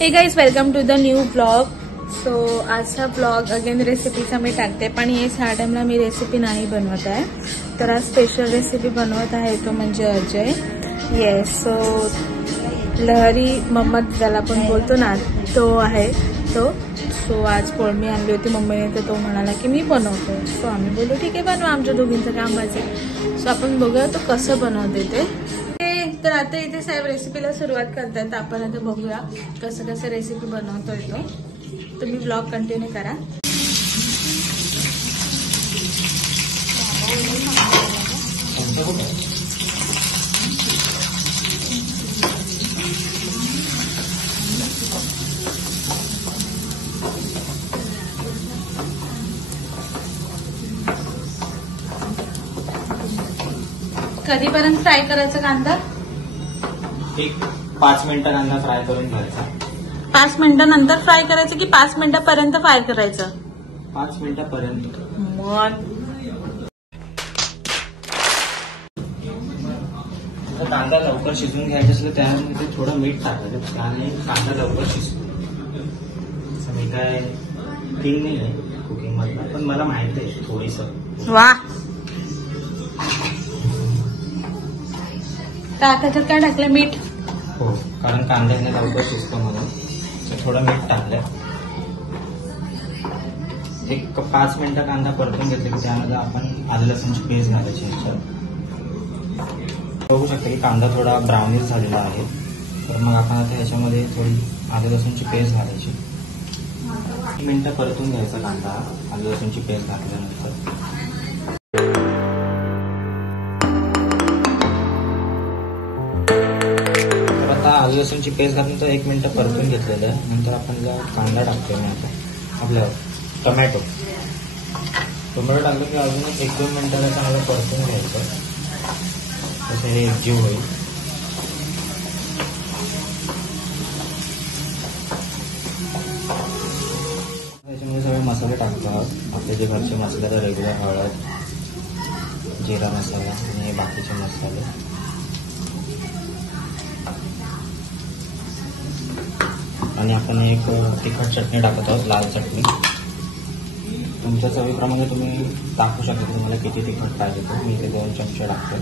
हे guys, welcome to the new blog. So आजचा blog again रेसिपीचा मी टाकते, पण ये ह्या टाइमला मी रेसिपी नाही बनवत आहे. तर आज स्पेशल रेसिपी बनवत आहे तो म्हणजे अजय. येस, सो लहरी मम्मद ज्याला आपण बोलतो ना तो आहे तो. सो आज कोळंबी आणली होती मम्मीने, तर तो म्हणाला की मी बनवतो. सो आम्ही बोललो ठीक आहे बनवा, आमच्या दोघींचं काम आहे. सो आपण बघूया तो कसं बनवते ते. तर आता इथे साहेब रेसिपीला सुरुवात करतात. आपण आता बघूया कसं कसं रेसिपी बनवतोय तो. तुम्ही ब्लॉग कंटिन्यू करा. कधीपर्यंत फ्राय करायचा कांदा? एक 5 मिनिटं कांदा फ्राय करून घ्यायचा. 5 मिनिटांनंतर फ्राय करायचं की 5 मिनिटापर्यंत फ्राय करायचं? 5 मिनिटापर्यंत. कांदा लवकर शिजून घ्यायचा असलं त्यामध्ये थोडं मीठ टाकायचं, त्याने कांदा लवकर शिजतो. मी काय किंग नाही आहे कुकिंग मधला, पण मला माहिती आहे थोडीसं. वा, त्याच्यात काय टाकलं? मीठ. हो, कारण कांद्याने लवकर शिजतो म्हणून थोडं मीठ टाकलं. एक 5 मिनिटं कांदा परतून घेतले की त्यामध्ये आपण आलं लसूणची पेस्ट घालायची. बघू शकता की कांदा थोडा ब्राउनिश झालेला आहे. तर मग आपण आता ह्याच्यामध्ये थोडी आलं लसूणची पेस्ट घालायची. 1 मिनिटं परतून घ्यायचा कांदा आलं लसूणची पेस्ट घातल्यानंतर. आलं लसूणची पेस्ट घातल्यानंतर 1 मिनिटं परतून घेतलेलं आहे. नंतर आपण कांदा टाकतोय मी आता आपलं टोमॅटो टाकलं की अजून 1-2 मिनिटाला चांगलं परतून घ्यायचं, तसं हे एकजीव होईल. त्याच्यामध्ये सगळे मसाले टाकतात आपले जे घरचे मसाले, तर रेग्युलर हळद, जिरा मसाला आणि बाकीचे मसाले. आणि आपण एक तिखट चटणी टाकत आहोत, लाल चटणी. तुमच्या चवीप्रमाणे तुम्ही टाकू शकता, तुम्हाला किती तिखट पाहिजे तो. मी इथे 2 चमचे टाकतो,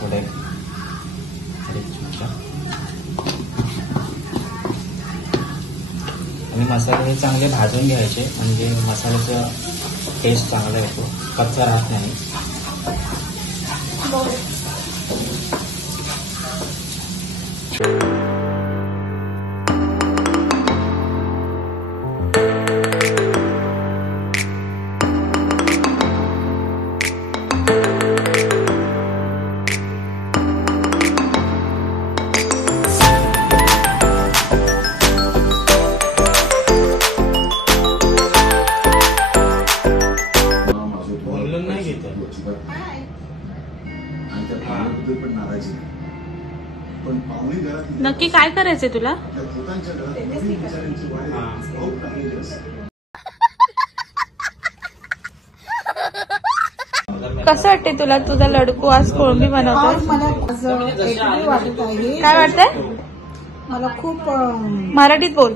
थोडे 1 चमचा. आणि मसाले चांगले भाजून घ्यायचे, म्हणजे मसाल्याचा टेस्ट चांगला येतो, कच्चा राहत नाही. नक्की काय करायचंय तुला? कसं वाटते तुला? तुझा लडकू आज कोळंबी बनवतो. काय वाटतंय? मला खूप मराठीत बोल.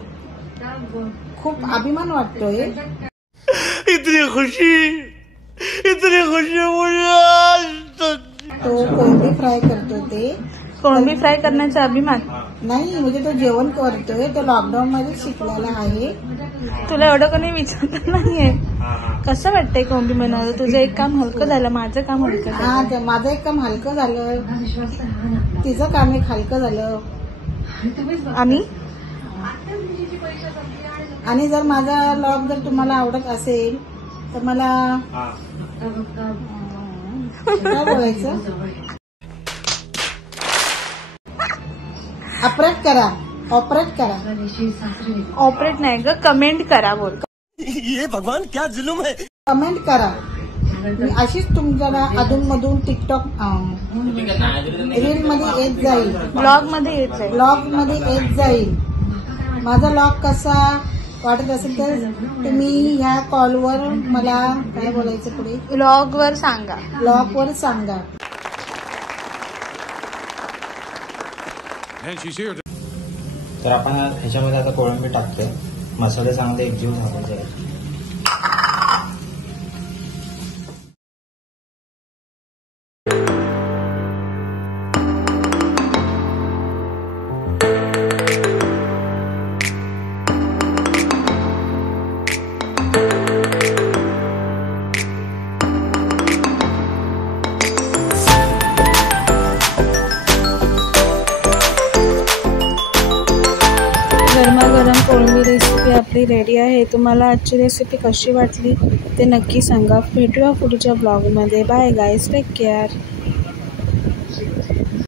खूप अभिमान वाटतोय. इतनी खुशी तो कोळंबी फ्राय करतो. ते कोळंबी फ्राय करण्याचा अभिमान नाही, म्हणजे तो जेवण करतोय. तो लॉकडाऊन मध्ये शिकलेला आहे. तुला एवढं कोणी विचारत नाहीये. कसं वाटतंय कोळंबी बनवलं? तुझं एक काम हलकं झालं, माझं काम हलकं झालं. हा, माझं एक काम हलकं झालं, तिचं काम एक हलकं झालं. आणि जर माझा ब्लॉग जर तुम्हाला आवडत असेल तर मला काय बोलायचं, ऑपरेट करा. ऑपरेट नाही ग, कमेंट करा. बोल. ये भगवान क्या जुलूम है. कमेंट करा. मी अशीच तुमच्याला अधून मधून टिकटॉक रील मध्ये येत जाईल, ब्लॉग मध्ये येत जाईल. माझा ब्लॉग कसा वाटत असेल तर तुम्ही ह्या कॉलवर मला काय बोलायचं पुढे ब्लॉगवर सांगा. तर आपण ह्याच्यामध्ये आता कोळंबी टाकतोय. मसाले चांगले एकजीव झाले जाईल. गरमागरम कोळंबी रेसिपी आपली रेडी आहे. तुम्हाला आजची रेसिपी कशी वाटली ते नक्की सांगा. भेटूया पुढच्या ब्लॉगमध्ये. Bye guys, take care.